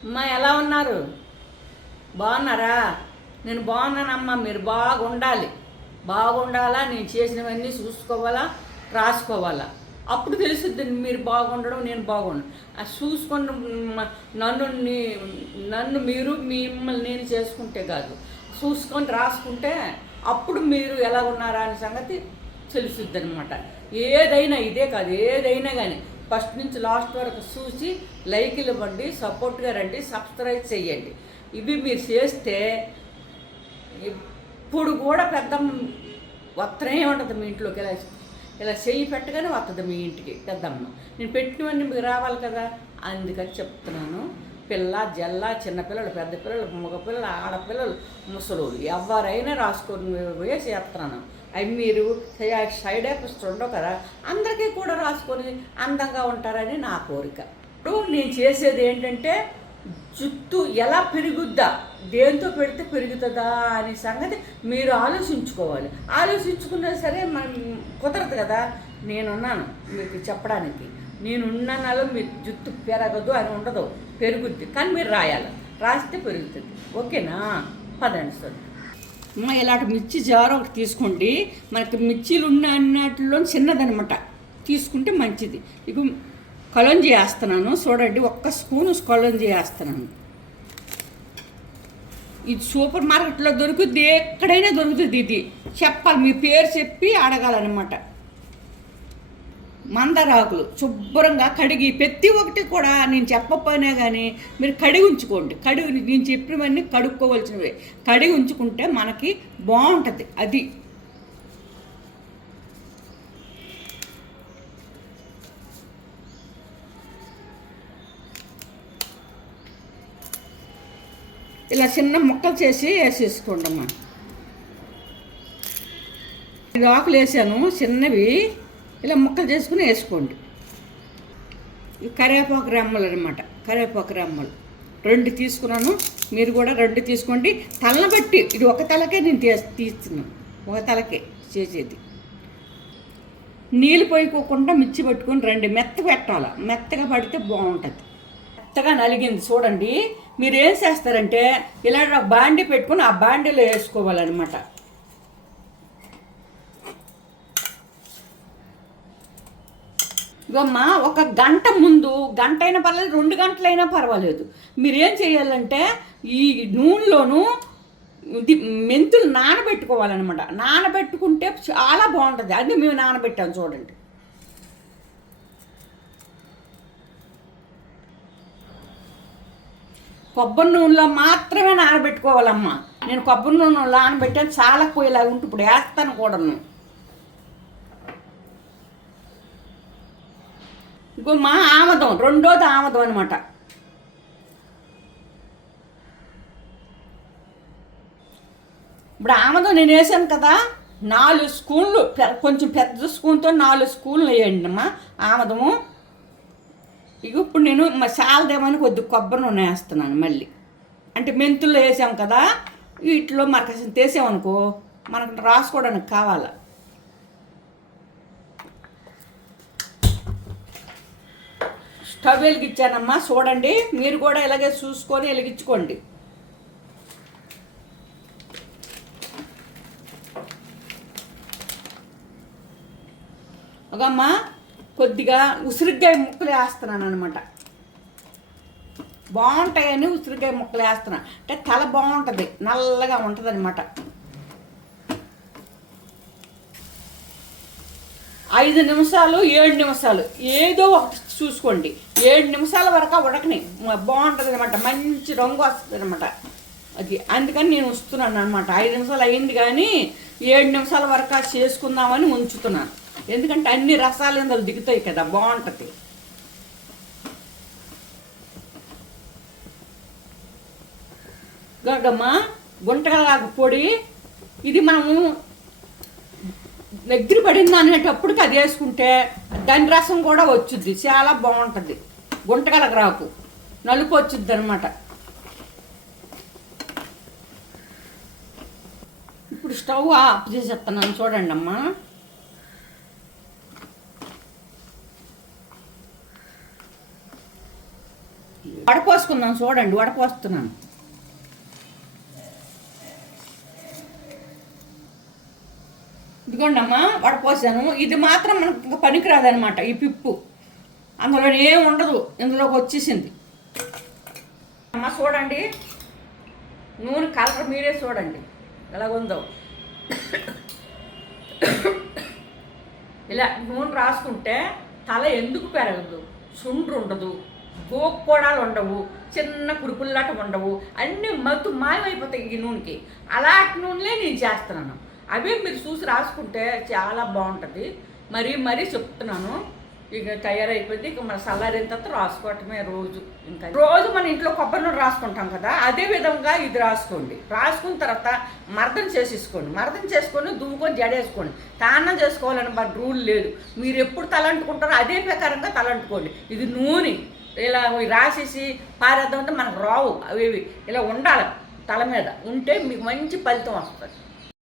అమ్మా ఎలా ఉన్నారు? బాగున్నారా? నేను బాగున్నానమ్మా మీరు బాగుండాలి. బాగుండాలా? నేను చేసినవన్నీ చూసుకోవాలా? రాసుకోవాలా? అప్పుడు తెలుస్తుంది మీరు బాగుండడం నేను బాగుండు ఆ చూసుకొని నన్ను నీ- నన్ను మీరు మిమ్మల్ని నేను చేసుకుంటే కాదు. చూసుకొని రాసుకుంటే అప్పుడు మీరు ఎలా ఉన్నారా అనే సంగతి తెలుసుద్ది అనమాట ఏదైనా ఇదే కాదు ఏదైనా కానీ ఫస్ట్ నుంచి లాస్ట్ వరకు చూసి లైక్లు ఇవ్వండి సపోర్ట్గా రండి సబ్స్క్రైబ్ చేయండి. ఇవి మీరు చేస్తే ఇప్పుడు కూడా పెద్ద వత్తనే ఉంటుంది మీ ఇంట్లోకి. ఇలా ఇలా చెయ్యి పెట్టగానే వస్తుంది మీ ఇంటికి పెద్దమ్మ. నేను పెట్టినవన్నీ మీకు రావాలి కదా? అందుకని చెప్తున్నాను. పిల్ల జల్ల చిన్నపిల్లలు పెద్ద పిల్లలు మగపిల్లలు ఆడపిల్లలు ముసలు ఎవరైనా రాసుకొని పోయే చేస్తున్నాను. అవి మీరు సైడ్ ఎఫెక్ట్స్ ఉండవు కదా అందరికీ కూడా రాసుకొని అందంగా ఉంటారని నా కోరిక. ఇప్పుడు నేను చేసేది ఏంటంటే జుట్టు ఎలా పెరుగుద్దా దేంతో పెడితే పెరుగుతుందా అనే సంగతి మీరు ఆలోచించుకోవాలి. ఆలోచించుకున్నా సరే మనం కుదరదు కదా నేనున్నాను మీకు చెప్పడానికి. నేనున్న నెల మీ జుట్టు పెరగదు అని ఉండదు పెరుగుద్ది. కానీ మీరు రాయాలి. రాస్తే పెరుగుతుంది. ఓకేనా? పదండి సార్. ఇలాంటి మిర్చి జారు ఒకటి తీసుకోండి. మనకి మిర్చీలు ఉన్న అన్నట్లో చిన్నదనమాట. తీసుకుంటే మంచిది. ఇక కలంజీ వేస్తున్నాను. చూడండి ఒక్క స్పూను కలంజీ వేస్తున్నాను. ఇది సూపర్ మార్కెట్లో దొరుకుద్ది. ఎక్కడైనా దొరుకుతుంది ఇది. చెప్పాలి మీ పేరు చెప్పి అడగాలన్నమాట. మందరాకులు శుభ్రంగా కడిగి ప్రతి ఒక్కటి కూడా నేను చెప్పకపోయినా కానీ మీరు కడిగి ఉంచుకోండి. కడిగి నేను చెప్పినవన్నీ కడుక్కోవలసినవి. కడిగి ఉంచుకుంటే మనకి బాగుంటుంది. అది. ఇలా చిన్న ముక్కలు చేసి వేసేసుకోండి అమ్మా ఆకులు వేసాను చిన్నవి ఇలా ముక్కలు చేసుకుని వేసుకోండి. కరివేపాకు రెమ్మలు అనమాట కరివేపాకు రెమ్మలు. రెండు తీసుకున్నాను. మీరు కూడా రెండు తీసుకోండి. తలన బట్టి ఇది ఒక తలకే నేను తీ తీస్తున్నాను. ఒక తలకే చేసేది. నీళ్ళు పోయికోకుండా మిర్చి పట్టుకొని రెండు. మెత్త పెట్టాలి? మెత్తగా పడితే బాగుంటుంది. మెత్తగా నలిగింది చూడండి. మీరు ఏం చేస్తారంటే ఇలా బాండి పెట్టుకుని ఆ బాండీలో వేసుకోవాలన్నమాట. ఇగమ్మ ఒక గంట ముందు గంట అయినా పర్వాలేదు రెండు గంటలైనా పర్వాలేదు. మీరేం చేయాలంటే ఈ నూనెలోనూ మెంతులు నానబెట్టుకోవాలన్నమాట. నానబెట్టుకుంటే చాలా బాగుంటుంది. అది మేము నానబెట్టాం చూడండి. కొబ్బరి నూనెలో మాత్రమే నానబెట్టుకోవాలమ్మా. నేను కొబ్బరి నూనె నానబెట్టాను చాలా పోయేలాగా ఉంటే ఇప్పుడు వేస్తాను కూడాను. ఇంకో మా ఆమదం రెండోది ఆమదం అనమాట ఇప్పుడు ఆమదం నేను వేసాను కదా నాలుగు స్పూన్లు పె- కొంచెం పెద్ద స్పూన్తో నాలుగు స్పూన్లు వేయండి అమ్మా ఆమదము. ఇక ఇప్పుడు నేను మా చాలదేమని కొద్ది కొబ్బరి నూనె వేస్తున్నాను మళ్ళీ. అంటే మెంతుల్లో వేసాం కదా వీటిలో మరకసం తీసామనుకో మనకు రాసుకోవడానికి కావాలా? స్టవ్ వెలిగించానమ్మా చూడండి. మీరు కూడా ఇలాగే చూసుకొని వెలిగించుకోండి. ఒకమ్మా కొద్దిగా ఉసిరికాయ ముక్కలు వేస్తున్నాను అనమాట బాగుంటాయని ఉసిరికాయ ముక్కలు వేస్తున్నా. అంటే తల బాగుంటుంది నల్లగా ఉంటుంది అనమాట ఐదు నిమిషాలు ఏడు నిమిషాలు ఏదో ఒకటి చూసుకోండి. ఏడు నిమిషాల వరకు ఉడకని. బాగుంటుంది అనమాట మంచి రంగు వస్తుంది అనమాట అది అందుకని నేను వస్తున్నాను అనమాట ఐదు నిమిషాలు అయింది కానీ ఏడు నిమిషాల వరకు చేసుకుందామని ఉంచుతున్నాను. ఎందుకంటే అన్ని రసాలు ఇందులో దిగుతాయి కదా బాగుంటుంది. గడ్డమ్మ గుంటకలాగ పొడి. ఇది మనము దగ్గర పడింది అనేటప్పటికి అది వేసుకుంటే దాని రసం కూడా వచ్చుద్ది. చాలా బాగుంటుంది. గుంటగలక రాకు నలుపు వచ్చుద్ది అనమాట ఇప్పుడు స్టవ్ ఆఫ్ చేసేస్తున్నాను చూడండి అమ్మా వడపోసుకుందాం చూడండి వడపోస్తున్నాను. ఇదిగోండి అమ్మా వడపోసాను. ఇది మాత్రం మనకు పనికిరాదనమాట ఈ పిప్పు. అందులో ఏం ఉండదు. ఇందులోకి వచ్చేసింది. అమ్మ చూడండి. నూనె కలర్ మీరే చూడండి. ఎలాగుందో. ఇలా నూనె రాసుకుంటే తల ఎందుకు పెరగదు? సుండ్రు ఉండదు. గోక్కోడాలు ఉండవు. చిన్న కురుపుల్లాట ఉండవు. అన్నీ మత్తు మాయమైపోతాయి ఈ నూనెకి. అలాంటి నూనెలే నేను చేస్తున్నాను. అవే మీరు చూసి రాసుకుంటే చాలా బాగుంటుంది. మరీ మరీ చెప్తున్నాను. ఇక తయారైపోయింది. ఇక మన చల్లారిన తర్వాత రాసుకోవటమే రోజు. ఇంకా రోజు మన ఇంట్లో కొబ్బరి నూనె రాసుకుంటాం కదా అదే విధంగా ఇది రాసుకోండి. రాసుకున్న తర్వాత మర్దం చేసేసుకోండి. మర్దం చేసుకొని దువ్వుకొని జడేసుకోండి. తానం చేసుకోవాలని మన రూల్ లేదు. మీరు ఎప్పుడు తలంటుకుంటారో అదే ప్రకారంగా తలంటుకోండి. ఇది నూనె. ఇలా రాసేసి పారేద్దామంటే మనకు రావు. అవి ఇవి ఇలా ఉండాలి తల మీద. ఉంటే మీకు మంచి ఫలితం వస్తుంది.